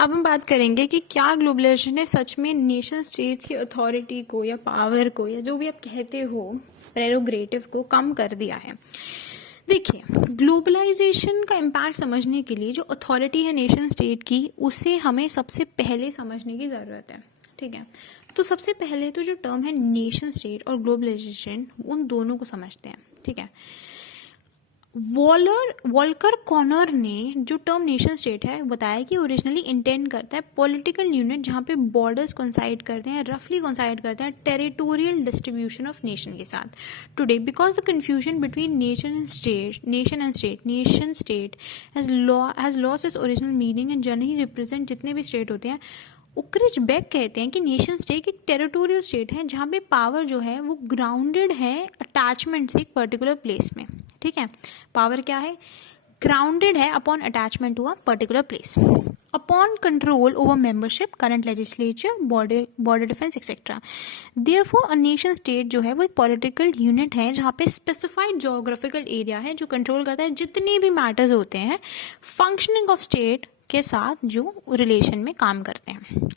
अब हम बात करेंगे कि क्या ग्लोबलाइजेशन ने सच में नेशन स्टेट्स की अथॉरिटी को या पावर को या जो भी आप कहते हो प्रेरोगेटिव को कम कर दिया है। देखिए, ग्लोबलाइजेशन का इम्पैक्ट समझने के लिए जो अथॉरिटी है नेशन स्टेट की, उसे हमें सबसे पहले समझने की ज़रूरत है। ठीक है, तो सबसे पहले तो जो टर्म है नेशन स्टेट और ग्लोबलाइजेशन, उन दोनों को समझते हैं। ठीक है, वॉल्कर कॉनर ने जो टर्म नेशन स्टेट है बताया कि ओरिजिनली इंटेंड करता है पॉलिटिकल यूनिट जहाँ पे बॉर्डर्स कोइंसाइड करते हैं, रफली कोइंसाइड करते हैं टेरिटोरियल डिस्ट्रीब्यूशन ऑफ नेशन के साथ। Today because the confusion between nation state has lost its original meaning and generally represent जितने भी स्टेट होते हैं, उक्रिच बेक कहते हैं कि नेशन स्टेट एक टेरिटोरियल स्टेट है जहाँ पे पावर जो है वो ग्राउंडेड है अटैचमेंट से एक पर्टिकुलर प्लेस में। ठीक है, पावर क्या है? ग्राउंडेड है upon attachment to a particular place, upon control over membership, current legislature, border defence etcetera. Therefore a nation state जो है वो एक पॉलिटिकल यूनिट है जहाँ पे स्पेसिफाइड जोग्राफिकल एरिया है जो कंट्रोल करता है जितने भी मैटर्स होते हैं फंक्शनिंग ऑफ स्टेट के साथ जो रिलेशन में काम करते हैं।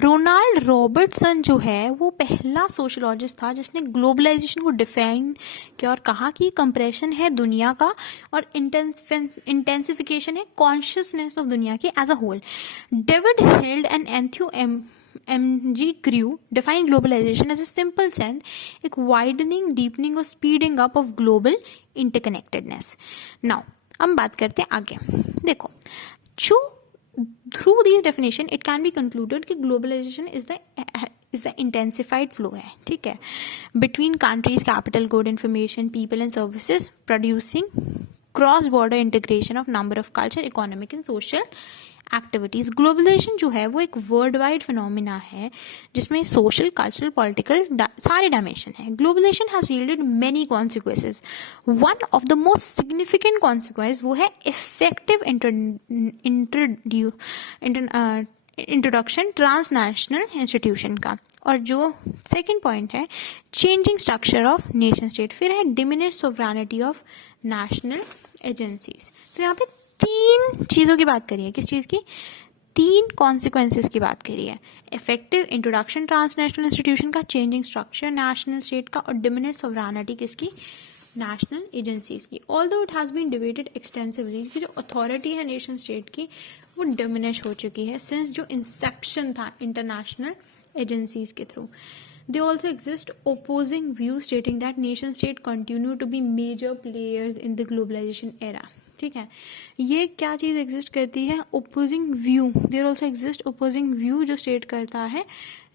रोनाल्ड रॉबर्टसन जो है वो पहला सोशलॉजिस्ट था जिसने ग्लोबलाइजेशन को डिफाइन किया और कहा कि कंप्रेशन है दुनिया का और इंटेंसिफिकेशन है कॉन्शियसनेस ऑफ दुनिया की as a whole. David Held and Anthony M.G. Crew defined globalization as a simple sense, एक widening, deepening और speeding up of global interconnectedness. Now, हम बात करते हैं आगे। देखो, जो through these definition it can be concluded कि globalization is the intensified flow है, ठीक है, between countries, capital, good, information, people and services, producing cross border integration of number of culture, economic and social activities. Globalisation जो है वो एक world wide phenomena है जिसमें सोशल, कल्चरल, पॉलिटिकल सारे डायमेंशन है। Globalisation has yielded many consequences. One of the most significant consequence वो है इफेक्टिव इंट्रोडक्शन ट्रांसनेशनल इंस्टीट्यूशन का, और जो सेकेंड पॉइंट है changing structure of nation state, फिर है diminish sovereignty of national agencies. तो यहाँ पे तीन चीजों की बात करिए, किस चीज की? तीन कॉन्सिक्वेंसेस की बात करिए, इफेक्टिव इंट्रोडक्शन ट्रांसनेशनल इंस्टीट्यूशन का, चेंजिंग स्ट्रक्चर नेशनल स्टेट का, और डिमिनिश सोवरेनिटी किसकी? नेशनल एजेंसीज की। Although it has been debated extensively कि जो अथॉरिटी है नेशन स्टेट की वो डिमिनिश हो चुकी है सिंस जो इंसेप्शन था इंटरनेशनल एजेंसीज के through. They also exist opposing views stating that nation state continue to be major players in the globalization era. ठीक है, ये क्या चीज एग्जिस्ट करती है? Opposing view. There also exist opposing view जो स्टेट करता है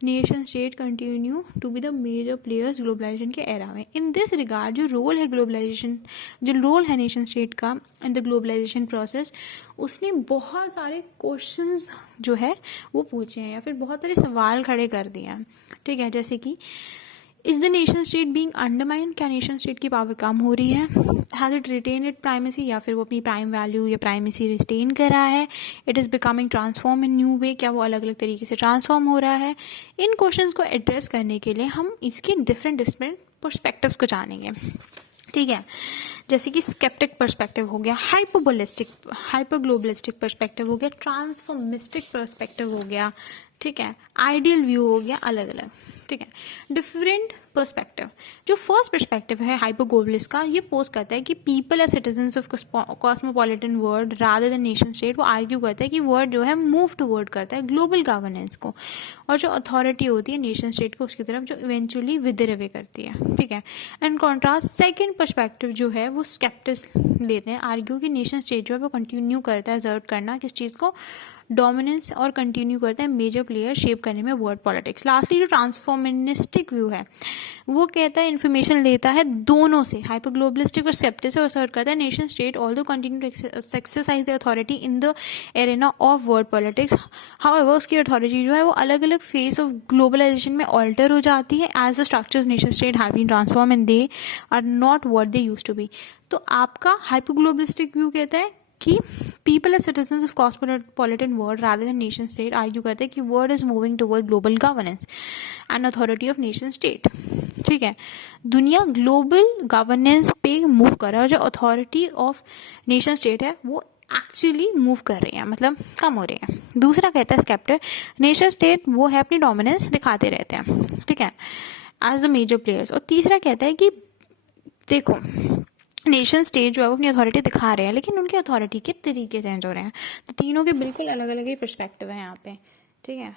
nation state continue to be the major players globalisation के एरा में। इन दिस रिगार्ड जो रोल है ग्लोबलाइजेशन, जो रोल है नेशन स्टेट का इन द ग्लोबलाइजेशन प्रोसेस, उसने बहुत सारे क्वेश्चंस जो है वो पूछे हैं या फिर बहुत सारे सवाल खड़े कर दिए हैं। ठीक है, जैसे कि is the nation state being undermined? क्या नेशन स्टेट की पावर कम हो रही है? Has it retain it primacy, या फिर वो अपनी प्राइम वैल्यू या प्राइमेसी रिटेन कर रहा है? It is becoming transform in new way, क्या वो अलग अलग तरीके से ट्रांसफॉर्म हो रहा है? इन क्वेश्चंस को एड्रेस करने के लिए हम इसके डिफरेंट पर्सपेक्टिव्स को जानेंगे। ठीक है, जैसे कि स्केप्टिक पर्सपेक्टिव हो गया, हाइपर ग्लोबलिस्टिक पर्सपेक्टिव हो गया, ट्रांसफॉर्मिस्टिक पर्सपेक्टिव हो गया, ठीक है, आइडियल व्यू हो गया, अलग अलग। ठीक है, डिफरेंट पर्सपेक्टिव। जो फर्स्ट पर्सपेक्टिव है हाइपर ग्लोबलिस्ट का, ये पोज करता है कि people as citizens of cosmopolitan world rather than nation state. वो आर्ग्यू करता है कि वर्ल्ड जो है मूव टुवर्ड करता है ग्लोबल गवर्नेंस को, और जो अथॉरिटी होती है नेशन स्टेट को उसकी तरफ जो इवेंचुअली विदर अवे करती है। ठीक है, एंड कॉन्ट्रास्ट सेकेंड पर्सपेक्टिव जो है वो स्केप्टिक्स लेते हैं, आर्ग्यू कि नेशन स्टेट जो है वो कंटिन्यू करता है एक्सर्ट करना किस चीज़ को? डोमिनेंस, और कंटिन्यू करता है मेजर प्लेयर शेप करने में वर्ल्ड पॉलिटिक्स। लास्टली जो ट्रांसफॉर्मिस्टिक व्यू है वो कहता है इन्फॉर्मेशन लेता है दोनों से, हाइपर ग्लोबलिस्टिक और स्केप्टिक से, और असर्ट करता है nation state although continue to exercise the authority in the arena of world politics. However उसकी अथॉरिटी जो है वो अलग अलग फेस ऑफ ग्लोबलाइजेशन में ऑल्टर हो जाती है as the structure of nation state have been transform and they are not what they used to be. तो आपका हाइपर ग्लोबलिस्टिक व्यू कहता है कि people as citizens of cosmopolitan world rather than nation state, argue करते हैं कि world is moving toward global governance and authority of nation state. ठीक है, दुनिया ग्लोबल गवर्नेंस पे मूव कर रहा है और जो अथॉरिटी ऑफ नेशन स्टेट है वो एक्चुअली मूव कर रही हैं, मतलब कम हो रही हैं। दूसरा कहता है स्केप्टर, नेशन स्टेट वो है अपनी डोमिनेंस दिखाते रहते हैं, ठीक है, एज द मेजर प्लेयर्स। और तीसरा कहता है कि देखो नेशन स्टेट जो है वो अपनी अथॉरिटी दिखा रहे हैं, लेकिन उनकी अथॉरिटी के तरीके चेंज हो रहे हैं। तो तीनों के बिल्कुल अलग अलग ही पर्सपेक्टिव है यहाँ पे, ठीक है।